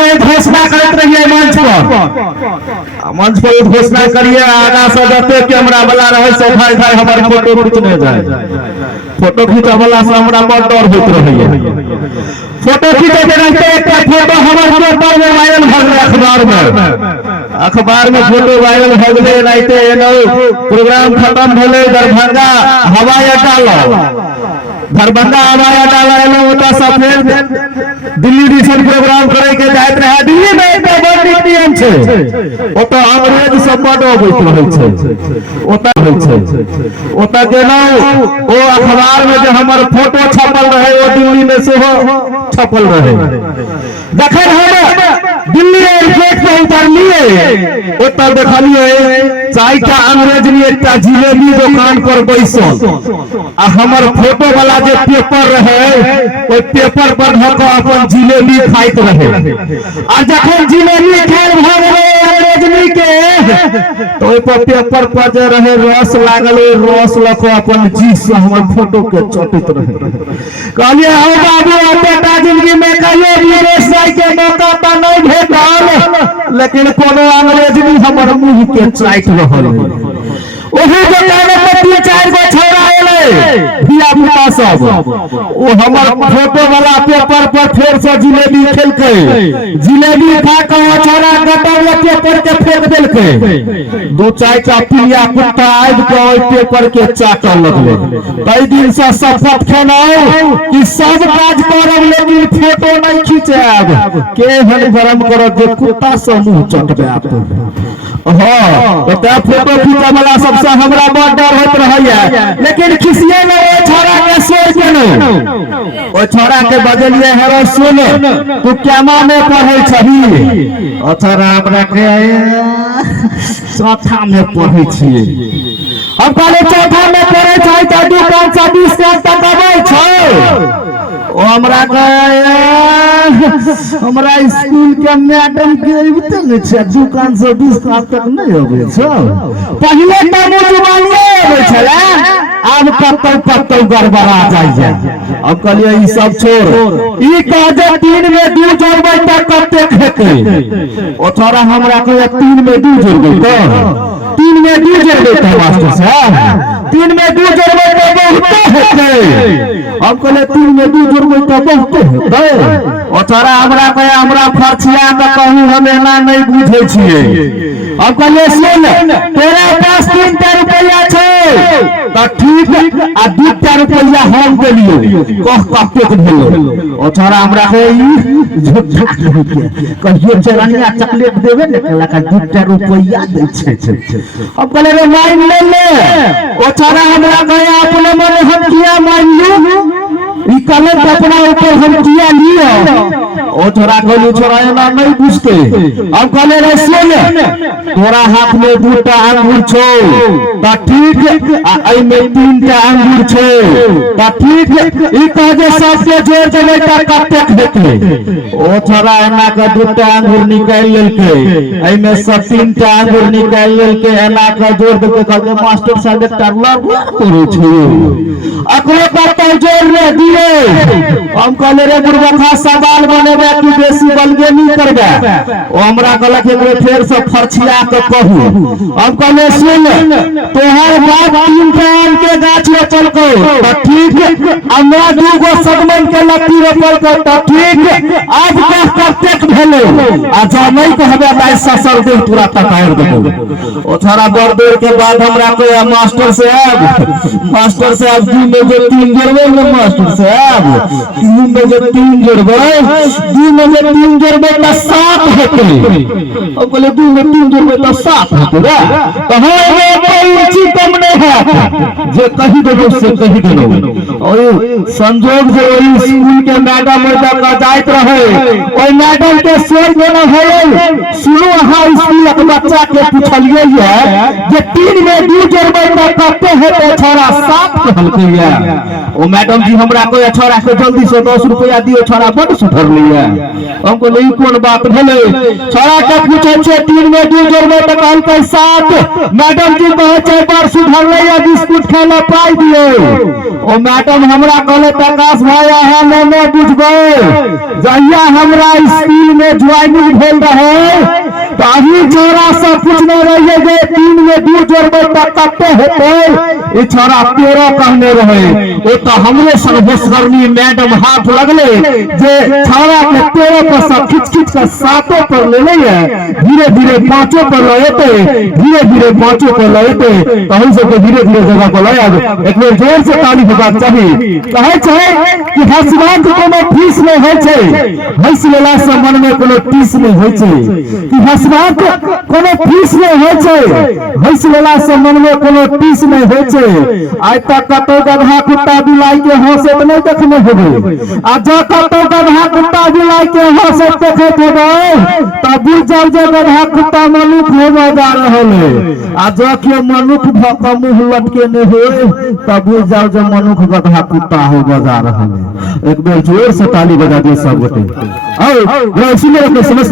के घोषणा करते रहिए मंच पर घोषणा करिए आगा से जते कैमरा वाला रहे से भाई भाई हमारे फोटो खींचने जाए फोटो खींचा वाला से हमरा बड़ डर होत रहिए फोटो खींचे के रहते एक फोटो हमारे पेपर में वायरल भ गए अखबार में फोटो वायरल भ गए रहते प्रोग्राम खत्म भले दरभंगा हवाई अड्डा दरभंगा हवाई अड्डा सफेद दिल्ली डिशन प्रोग्राम करे के जाइत रहे दिल्ली में एक बड़ नीतियम छे ओत अंग्रेज सब बड़ अबैत रहे छे ओत गेलौ ओ अखबार में जो हमर फोटो छपल रहे ओ दिल्ली में सेहो छपल रहे देखल हम दिल्ली एयरपोर्ट पे उतरलिए ओत देखलिए चाइटा अंग्रेज ने एकटा जिलेबी दुकान पर बैसल आ हमर फोटो वाला जे पेपर रहे ओइ पेपर पर धक अपन जिलेबी खाइत रहे आ जखन जिलेबी खाइ भ गेलै अंग्रेजनी के तो ओइ पर पेपर पर जे रहे रस लागल ओइ रस लख अपन जी से हमर फोटो के चटैत रहे कहलिए हो बाबू बेटा जिंदगी में कहियो विदेश जाय के मौका त नहीं भेटल लेकिन कोनो अंग्रेजनी हमर मुंह के चाटि रहल ओही जे काने पट्टी 4 गो छोरा एले धिया पुता सब ओ हमर फोटो वाला पेपर पर फेर से जिलेबी खेलकै जिलेबी खा के ओ छोरा गटल पेपर के फेंक देलकै दो चार टा पिया कुत्ता आबि के ओइ पेपर के चाटल लगले कई दिन से शपथ खेलौ कि सब काज करब लेकिन फोटो नहीं खींचब के हन गरम करब जे कुत्ता से मुंह चटबे हां तो फोटो खींचे वाला सबसे हमरा बड़ डर होत रहैया लेकिन खिसिए में ओ छोरा के सोच केनो ओ छोरा के बजलिए हेरो सुन तू केमा में पढ़ै छही ओ छोरा हमरा के चौथा में पढ़ै छी अब कहले चौथा में पढ़ै छै त दुकान से 20 लाख तक आबै छै ओ हमरा स्कूल के मैडम के अबिते न छै दुकान से 20 लाख तक नहीं अबै छै पहिले त मुजुबानिए अबै छला आब कतौ गड़बड़ा जाइए अब कहलिए ई सब छोड़ ई कह जे 3 में 2 जोड़बै त कते खेतै ओ छोरा हमरा कहे 3 में 2 जोड़बै त 3 में 2 जोड़बै त मास्टर साहब 3 में 2 जोड़बै त बहुते हेतै अब कहले 3 में 2 जोड़बै त बहुते हेतै ओ छोरा हमरा कहे हमरा फरछिया के कहू हम एना नहीं बुझै छियै अब कहले सुन तेरा पास 3 रुपया छै त ठीक आ 2 रुपया हम देलियो कह कते भेलो ओ छोरा हमरा कहे झूठा कहियो चरनिया चॉकलेट देबे ने कला का 2 रुपया दै छै अब कहले रे माइन ले ले ओ छोरा हमरा कहे अपने मन हम किया मान लूं ई कले अपना ऊपर हम किया लियो ओ छोरा कहलू छोरा एना नहीं बुझते अब कहले रे सुन तोरा हाथ में 2 अंगूर छौ त ठीक आ एई में 3 अंगूर छौ त ठीक ई कह जे सबके जोड़ देबै त कते हेतै ओ छोरा एना के 2 अंगूर निकाल लेलकै एई में से 3 अंगूर निकाल लेलकै एना के जोड़ देबै कहलकै मास्टर साहब एकटा लड़का करै छै अकरो कते जोड़ ले दिए हम कहले रे बुढ़वा सवाल बनेबे कि बेसी बलगे नहीं करबे ओ हमरा कहलक एकरे फेर से फरछिया के कहू हम कहले सुन तोहर बाप 3 आम के गाछ रोपलको त ठीक हमरा 2 गो सगमन के लत्ती रोपलको त ठीक आज कतेक भेलो आ जा नहीं कहबे भाई ससर दे पूरा तकायर देबो ओ छोरा बड़ देर के बाद हमरा कहे मास्टर साहब 2 में जो 3 जोड़बे न मास्टर साहब 2 में जो 3 जोड़बे 2 में जो 3 जोड़बे त 7 हेतै अब कहले 2 में 3 जोड़बे त 7 हेतै त होय कोई चीज कम नहीं है जे कहि देबो से कहि देबो और संजोग से ओई स्कूल के मैडम ओइदा का जाइत रहे ओई मैडम के सोच देना होय सुनो हां स्कूल के बच्चा के पूछलिए ये जे 3 में 2 जोड़बे त कते हेतै छोरा 7 कहलकै ये ओ मैडम जी हमरा रुपया छोड़ा के जल्दी से 10 रुपया दियो, छोड़ा बड़ सुधर लिया। हमको नहीं कौन बात भले छोड़ा के पूछे छे 3 में 2 जोड़बे तो कहल के 7। मैडम जी कहे छे बार सुधर लिया, बिस्कुट खाला पाई दियो। ओ मैडम हमरा कहले प्रकाश भाई अहाँ नहीं बुझबे, जहिया हमरा स्कूल में ज्वाइनिंग भेल रहे तो अभी छोरा सब पूछने रहिए जे 3 में 2 जोड़बे तो कते हेते। ये छोरा 13 कहने रहे। ओ तो हमरे सर्वस्वर्णी मैडम हाथ लगले जे छोरा के 13 पर सब खिच के 7 पर ले लिए, धीरे धीरे 5 पर लेते, धीरे धीरे 5 पर लेते, तो हम सब धीरे धीरे जगह पर ले आब। एक बेर जोर से ताली बजा चाहिए। कहे छे कि हंसबाक कोनो फीस नहीं होय छे, हंस लेला से मन में कोनो फीस नहीं होय छे। कि हंसबाक कोनो फीस नहीं होय छे, हंस लेला से मन में कोनो फीस नहीं होय छे। आज तक कतो गधा कुत्ता बिलाई के हंसत नहीं देखने होबे, आ जो कतो गधा कुत्ता बिलाई के हंसत देखत होबे तब बुझ जाओ जे गधा कुत्ता मनुख होबे जा रहले। आ जो के मनुख भक मुंह लटके नहीं होए तब बुझ जाओ जे मनुख गधा कुत्ता होबे जा रहले। एक बेर जोर से ताली बजा दिए सब गोटे। आओ इसीलिए अपने समझ